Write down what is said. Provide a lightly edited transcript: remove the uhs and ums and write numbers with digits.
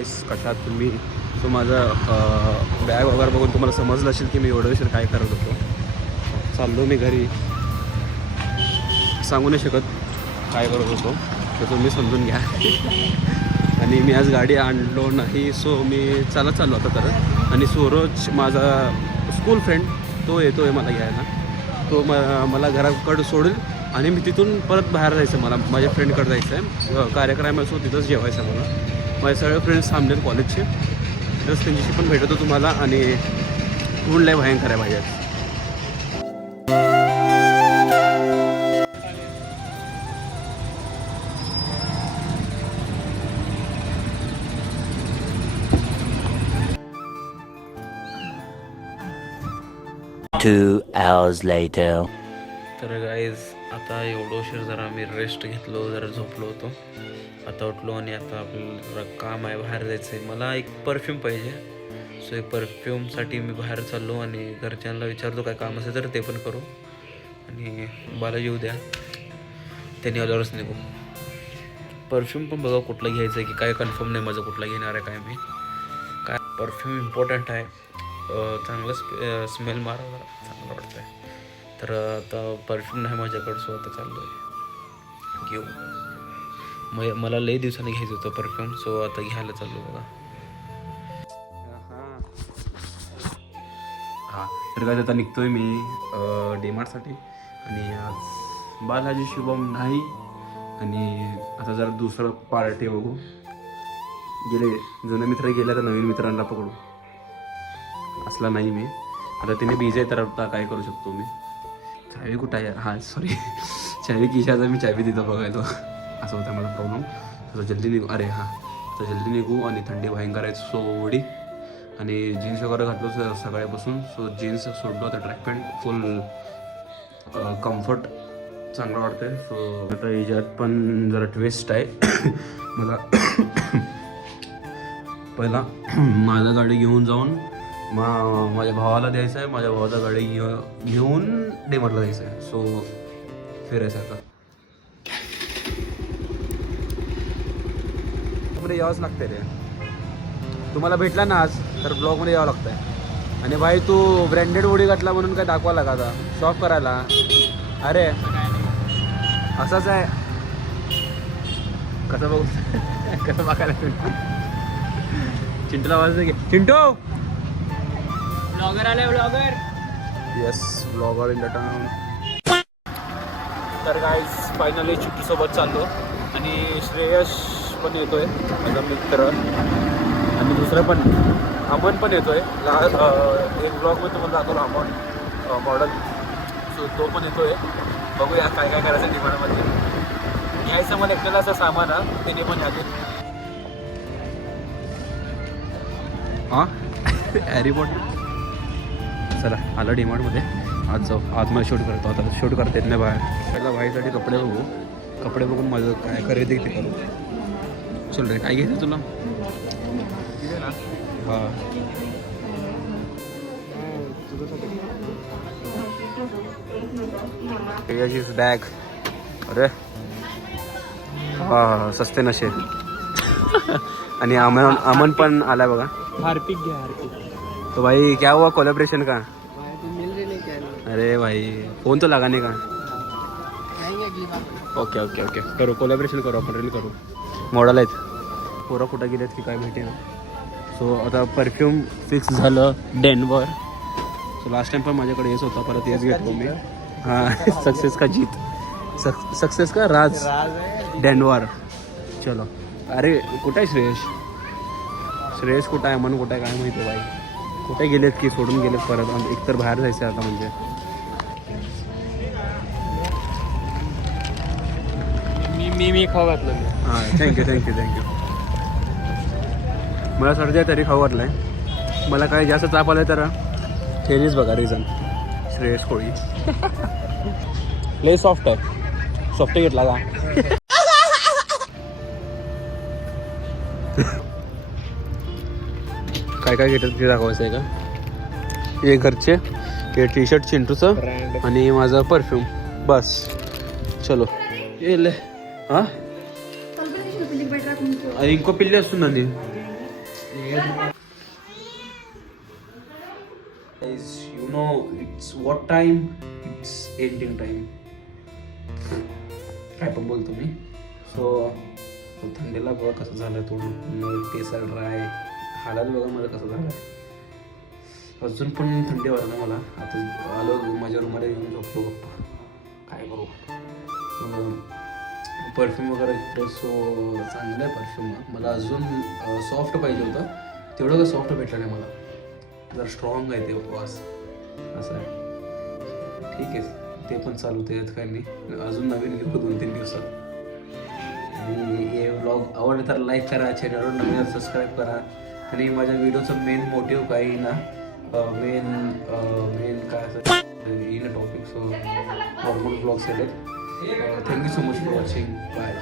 गाईस, कशात तुम्ही? सो माझं बॅग वगैरे बघून तुम्हाला समजलं असेल की मी एवढं उशीर काय करत होतो. चाललो मी घरी, सांगू नाही शकत काय करत होतो, तर तुम्ही समजून घ्या. आणि मी आज गाडी आणलो नाही, सो मी चाललो होता तर. आणि सूरज माझा स्कूल फ्रेंड तो येतो आहे मला घ्यायला. तो मला घराकडं सोडेल आणि मी तिथून परत बाहेर जायचं, मला माझ्या फ्रेंडकडे जायचं आहे. कार्यक्रम असो तिथंच जेवायचं मला. माझे सगळे फ्रेंड्स थांबलेत कॉलेजचे, तिथंच त्यांच्याशी पण भेटतो तुम्हाला. आणि ऊन लय भयंकर आहे माझ्यात. 2 hours later. तर गाईज आता एवढं उशीर जरा आम्ही रेस्ट घेतलो, जरा झोपलो होतो. आता उठलो आणि आता आपल्याला जरा काम आहे, बाहेर जायचं आहे. मला एक परफ्यूम पाहिजे, सो एक परफ्यूमसाठी मी बाहेर चाललो. आणि घरच्यांना विचारतो काय काम असेल तर ते पण करू. आणि बाला येऊ द्या, त्यांनी आल्यावरच निघू. परफ्यूम पण बघा कुठला घ्यायचं आहे की काय, कन्फर्म नाही माझं कुठला घेणार आहे काय. मी काय परफ्यूम इम्पॉर्टंट आहे, चांगलं स्मेल मारायला चांगलं वाटतं आहे. तर आता परफ्यूम नाही माझ्याकडं, सो आता चाललो आहे घेऊ. मला लई दिवसांनी घ्यायचं होतं परफ्यूम, सो आता घ्यायला चाललो बघा. हां, तर काय आता निघतोय मी डीमार्टसाठी. आणि आज बालाजी शुभम नाही, आणि आता जरा दुसरं पार्टी बघू. गेले जुने मित्र गेले, तर नवीन मित्रांना पकडू. असला नाही मी आता, तिने बिझी आहे तर आता काय करू शकतो मी. चावी कुठं आहे? हां सॉरी, चावी किशाचा, मी चावी तिथं बघायचो. असं होतं मला प्रॉब्लेम. तर जल्दी निघू. अरे हां, तर जल्दी निघू. आणि थंडी भयंकर आहे सोडी. आणि जीन्स वगैरे घातलो सगळ्यापासून, सो जीन्स सोडलो. आता ट्रॅक पॅन्ट फुल कम्फर्ट चांगलं वाटतं आहे. सो आता याच्यात पण जरा ट्विस्ट आहे. मला पहिला माझा गाडी घेऊन जाऊन माझ्या भावाला द्यायचं आहे, माझ्या भावाचा गाडी घेऊन डीमार्टला द्यायचं आहे. सो फिरायचं आता. मध्ये यावंच लागतंय रे, तुम्हाला भेटला ना आज तर ब्लॉगमध्ये यावं लागतंय. आणि भाई तू ब्रँडेड उडी घातला म्हणून काय दाखवा लागा आता शॉप करायला? अरे असंच आहे. कसं बघू कसं बघायला चिंटूला आवाज घे. चिंटू ब्लॉगर आले, blogger. Yes, blogger in the town. तर गाईज फायनली चिंटूसोबत चाललो. आणि श्रेयश पण येतोय माझा मित्र. आणि दुसरं पण अमन पण येतोय. एक ब्लॉगमध्ये तुम्हाला दाखवलं अमन मॉडल, सो तो पण येतोय. बघूया काय काय करायचं डिमांडमध्ये. घ्यायचं मला एकट्याला असं सामान, त्याने पण यातील. हां हॅरी पॉटर. चला आलं डीमार्टमध्ये. आज जाऊ, आज मला शूट करतो. आता शूट करता येत नाही बाहेर. पहिला भाईसाठी कपडे बघू, कपडे बघून माझं काय खरेदी ते करू. चल रे, काय घ्यायचं तुला? हां याचीच बॅग. अरे हां सस्ते नशे. आणि अमन पण आलाय बघा. हार्पिक घ्या, हार्पिक. तो भाई क्या हुआ कोलैबोरेशन का? मिल रही नहीं क्या? अरे भाई फोन तो लगाने का. ओके ओके ओके, करू कोलॅबरेशन करू, आपण रील करू. मॉडल आहेत पोरं कुठं गेलेत की काय माहिती ना. सो आता परफ्यूम फिक्स झालं डेनवर. सो लास्ट टाइम पण माझ्याकडे हेच होता, परत हेच घेतो मी. हां सक्सेस का जीत, सक्सेस का राज डेनवर. चलो. अरे कुठं आहे श्रेयश? श्रेयश कुठं आहे, मन कुठं आहे काय माहिती भाई. कुठे गेलेत की सोडून गेलेत परत. एकतर बाहेर जायचं आता म्हणजे. मी खाऊ घातलं मी. हां थँक्यू. मला सर्दी आहे तरी खाऊ घातलं आहे. मला काय जास्त ताप आलं तर हेच बघा रिझन, श्रेयस कोळी. लय सॉफ्ट घेतला का? काय काय घेतात ते दाखवायचं आहे का? हे घरचे, हे टी शर्ट चिंटूचं आणि माझं परफ्यूम, बस. चलो ये ले. हाँ इंको पिल्ले वస్తుందండి. Guys, you know it's what time? It's ending time. काय पण बोलतो मी. सो थंडीला बघा कसं झालं थोडं केसर ड्राय. हालात बघा मला कसं झालं. अजून पण थंडी वाटलं मला. आता आलो माझ्या रूममध्ये येऊन झोपलो गप्पा. काय करू. परफ्यूम वगैरे घेतलं. सो चांगलं आहे परफ्यूम. मला अजून सॉफ्ट पाहिजे होतं. तेवढं का सॉफ्ट भेटलं नाही मला. जरा स्ट्रॉंग आहे ते वास असं आहे. ठीक आहे ते पण चालू त्यात काही नाही. अजून नवीन घेऊ 2-3 दिवसात. आणि हे व्लॉग आवडले तर लाईक करा, चॅनलवर नवीन सबस्क्राईब करा. आणि माझ्या व्हिडिओचं मेन मोटिव्ह काही ना मेन काय असं in a topic. So normal blogs येते. Thank you so much for watching. Bye.